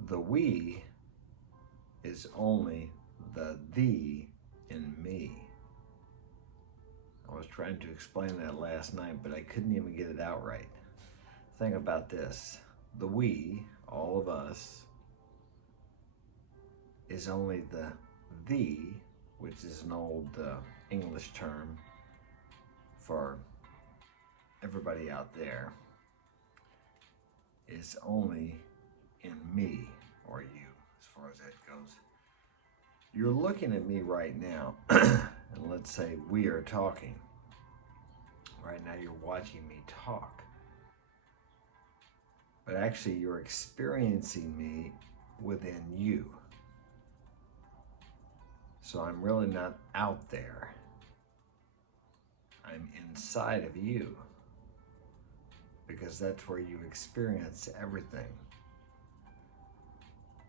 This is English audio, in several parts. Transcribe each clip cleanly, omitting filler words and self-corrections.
The we is only the thee in me. I was trying to explain that last night, but I couldn't even get it out right. Think about this. The we, all of us, is only the thee, which is an old English term for everybody out there, is only in me, or you, as far as that goes. You're looking at me right now, and let's say we are talking. Right now you're watching me talk. But actually you're experiencing me within you. So I'm really not out there. I'm inside of you. Because that's where you experience everything.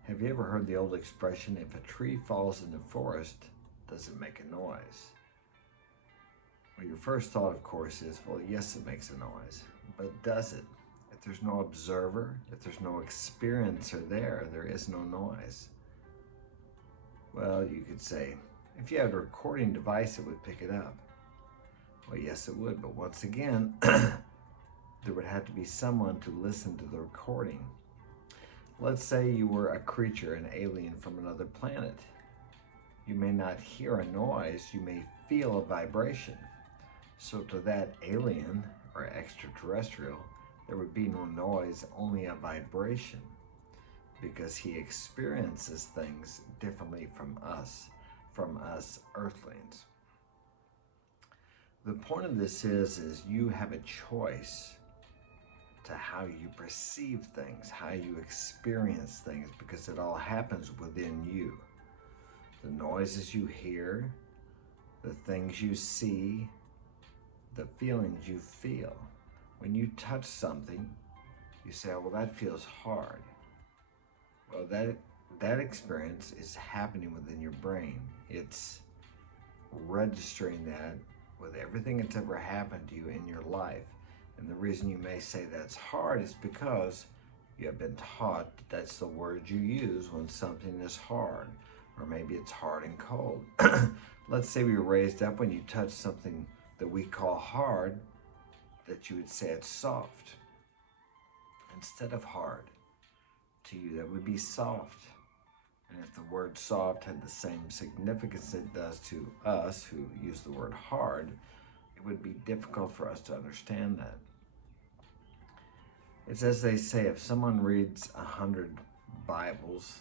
Have you ever heard the old expression, if a tree falls in the forest, does it make a noise? Well, your first thought, of course, is, well, yes, it makes a noise, but does it? If there's no observer, if there's no experiencer there, there is no noise. Well, you could say, if you had a recording device, it would pick it up. Well, yes, it would, but once again, there would have to be someone to listen to the recording. Let's say you were a creature, an alien from another planet. You may not hear a noise, you may feel a vibration. So to that alien or extraterrestrial, there would be no noise, only a vibration, because he experiences things differently from us earthlings. The point of this is you have a choice to how you perceive things, how you experience things, because it all happens within you. The noises you hear, the things you see, the feelings you feel. When you touch something, you say, oh, well, that feels hard. Well, that experience is happening within your brain. It's registering that with everything that's ever happened to you in your life. And the reason you may say that's hard is because you have been taught that's the word you use when something is hard, or maybe it's hard and cold. Let's say we were raised up when you touch something that we call hard, that you would say it's soft. Instead of hard, to you that would be soft. And if the word soft had the same significance it does to us who use the word hard, it would be difficult for us to understand that. It's as they say, if someone reads 100 Bibles,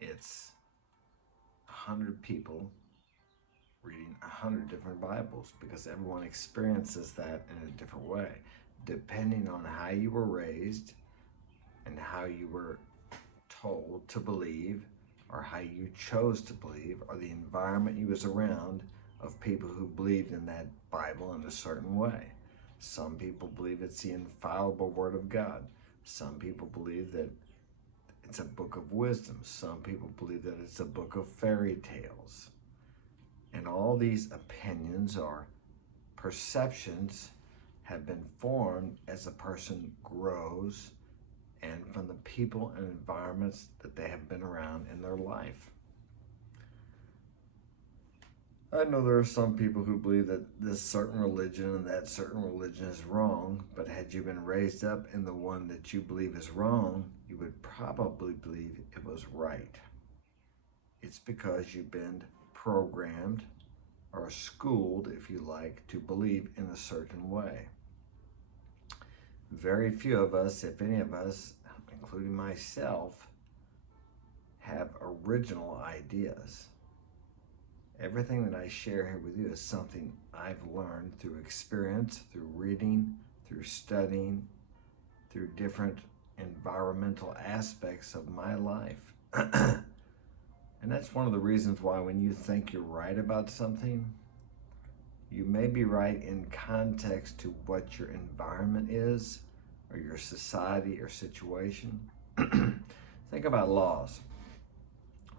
it's 100 people reading 100 different Bibles, because everyone experiences that in a different way, depending on how you were raised and how you were told to believe, or how you chose to believe, or the environment you was around of people who believed in that Bible in a certain way. Some people believe it's the infallible Word of God. Some people believe that it's a book of wisdom. Some people believe that it's a book of fairy tales. And all these opinions or perceptions have been formed as a person grows and from the people and environments that they have been around in their life. I know there are some people who believe that this certain religion and that certain religion is wrong, but had you been raised up in the one that you believe is wrong, you would probably believe it was right. It's because you've been programmed or schooled, if you like, to believe in a certain way. Very few of us, if any of us, including myself, have original ideas. Everything that I share here with you is something I've learned through experience, through reading, through studying, through different environmental aspects of my life. And that's one of the reasons why when you think you're right about something, you may be right in context to what your environment is, or your society or situation. Think about laws.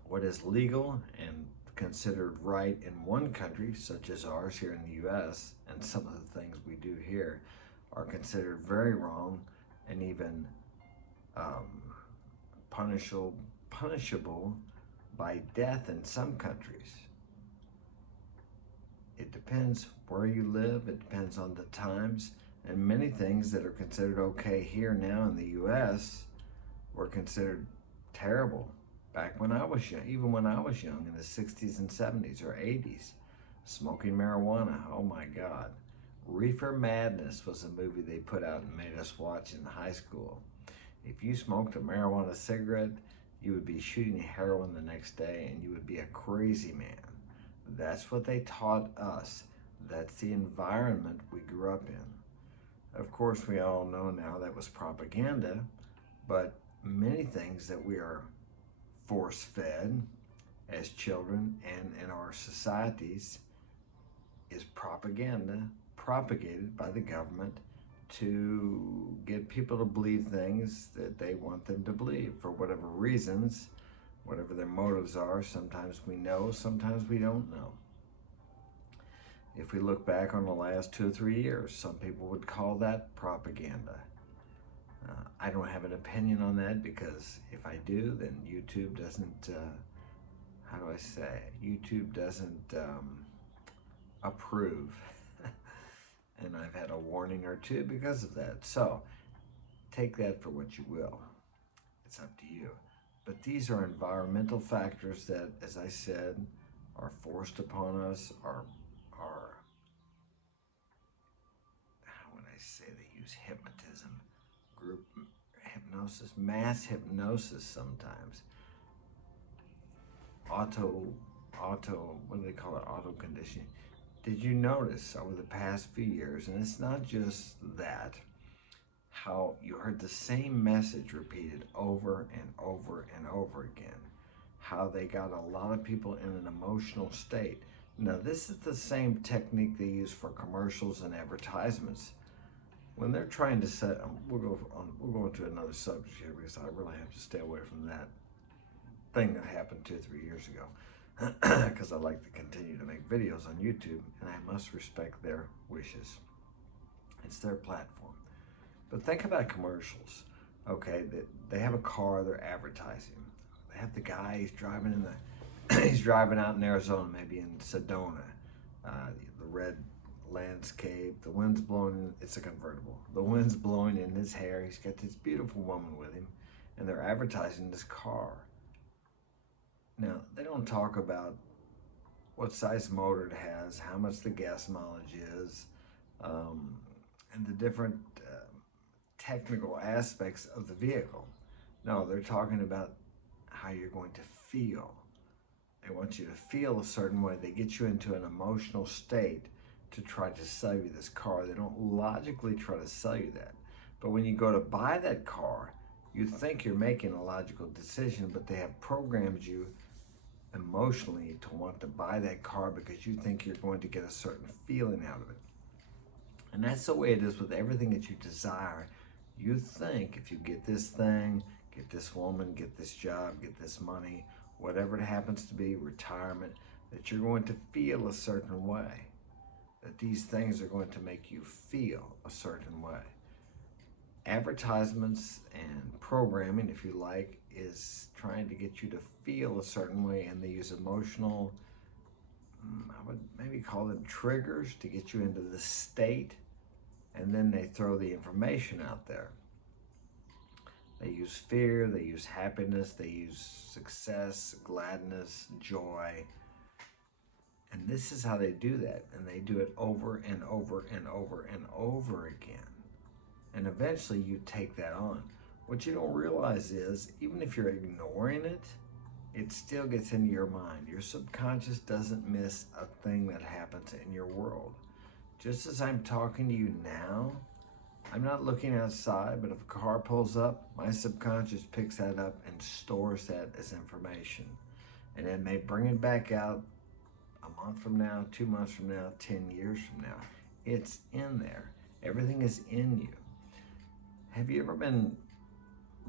What is legal and considered right in one country, such as ours here in the US, and some of the things we do here are considered very wrong and even punishable by death in some countries. It depends where you live, it depends on the times, and many things that are considered okay here now in the US were considered terrible back when I was young, even when I was young in the 60s and 70s or 80s. Smoking marijuana, oh my God. Reefer Madness was a movie they put out and made us watch in high school. If you smoked a marijuana cigarette, you would be shooting heroin the next day and you would be a crazy man. That's what they taught us. That's the environment we grew up in. Of course, we all know now that was propaganda, but many things that we are force-fed as children and in our societies is propaganda propagated by the government to get people to believe things that they want them to believe for whatever reasons, whatever their motives are. Sometimes we know, sometimes we don't know. If we look back on the last 2 or 3 years, some people would call that propaganda. I don't have an opinion on that because if I do, then YouTube doesn't, how do I say, YouTube doesn't approve. And I've had a warning or two because of that. So take that for what you will. It's up to you. But these are environmental factors that, as I said, are forced upon us, are how would I say, they use hypnotism, group hypnosis, mass hypnosis sometimes. What do they call it? Auto conditioning. Did you notice over the past few years, and it's not just that, how you heard the same message repeated over and over and over again? How they got a lot of people in an emotional state. Now, this is the same technique they use for commercials and advertisements. When they're trying to set, we'll go into another subject here because I really have to stay away from that thing that happened 2 or 3 years ago. Because I like to continue to make videos on YouTube and I must respect their wishes. It's their platform. But think about commercials. Okay, they have a car they're advertising. They have the guy, he's driving in he's driving out in Arizona, maybe in Sedona. The red landscape, the wind's blowing, it's a convertible. The wind's blowing in his hair. He's got this beautiful woman with him and they're advertising this car. Now, they don't talk about what size motor it has, how much the gas mileage is, and the different technical aspects of the vehicle. No, they're talking about how you're going to feel. They want you to feel a certain way. They get you into an emotional state to try to sell you this car. They don't logically try to sell you that. But when you go to buy that car, you think you're making a logical decision, but they have programmed you emotionally to want to buy that car because you think you're going to get a certain feeling out of it. And that's the way it is with everything that you desire. You think if you get this thing, get this woman, get this job, get this money, whatever it happens to be, retirement, that you're going to feel a certain way. That these things are going to make you feel a certain way. Advertisements and programming, if you like, is trying to get you to feel a certain way, and they use emotional, I would maybe call them triggers to get you into the state, and then they throw the information out there. They use fear, they use happiness, they use success, gladness, joy, and this is how they do that, and they do it over and over and over and over again. And eventually you take that on. What you don't realize is, even if you're ignoring it, it still gets into your mind. Your subconscious doesn't miss a thing that happens in your world. Just as I'm talking to you now, I'm not looking outside, but if a car pulls up, my subconscious picks that up and stores that as information. And it may bring it back out a month from now, 2 months from now, 10 years from now. It's in there. Everything is in you. Have you ever been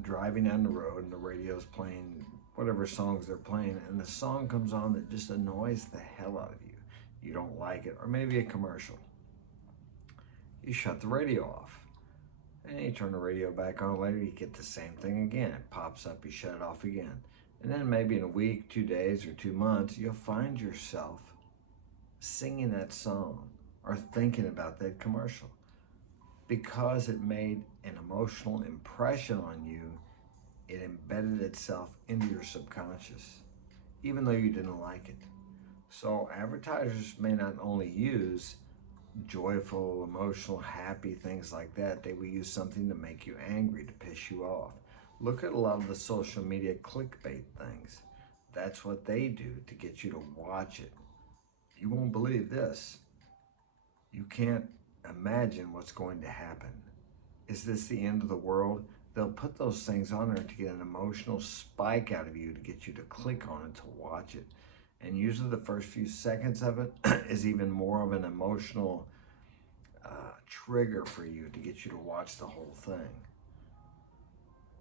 driving down the road and the radio's playing whatever songs they're playing, and the song comes on that just annoys the hell out of you? You don't like it, or maybe a commercial. You shut the radio off. And you turn the radio back on later, you get the same thing again. It pops up, you shut it off again. And then maybe in a week, 2 days, or 2 months, you'll find yourself singing that song or thinking about that commercial because it made an emotional impression on you. It embedded itself into your subconscious, even though you didn't like it. So advertisers may not only use joyful, emotional, happy things like that, they will use something to make you angry, to piss you off. Look at a lot of the social media clickbait things. That's what they do to get you to watch it. You won't believe this. You can't imagine what's going to happen. Is this the end of the world? They'll put those things on there to get an emotional spike out of you, to get you to click on it, to watch it. And usually the first few seconds of it is even more of an emotional trigger for you to get you to watch the whole thing.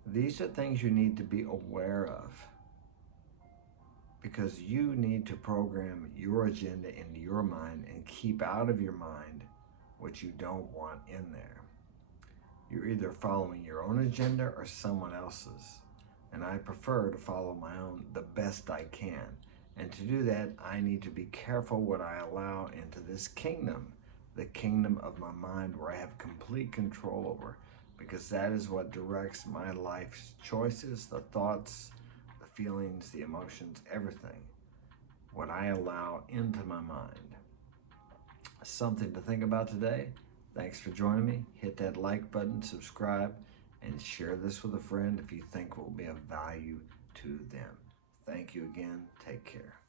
These are things you need to be aware of, because you need to program your agenda into your mind and keep out of your mind what you don't want in there. You're either following your own agenda or someone else's. And I prefer to follow my own the best I can. And to do that, I need to be careful what I allow into this kingdom, the kingdom of my mind, where I have complete control over, because that is what directs my life's choices, the thoughts, the feelings, the emotions, everything. What I allow into my mind. Something to think about today. Thanks for joining me. Hit that like button, subscribe, and share this with a friend if you think it will be of value to them. Thank you again. Take care.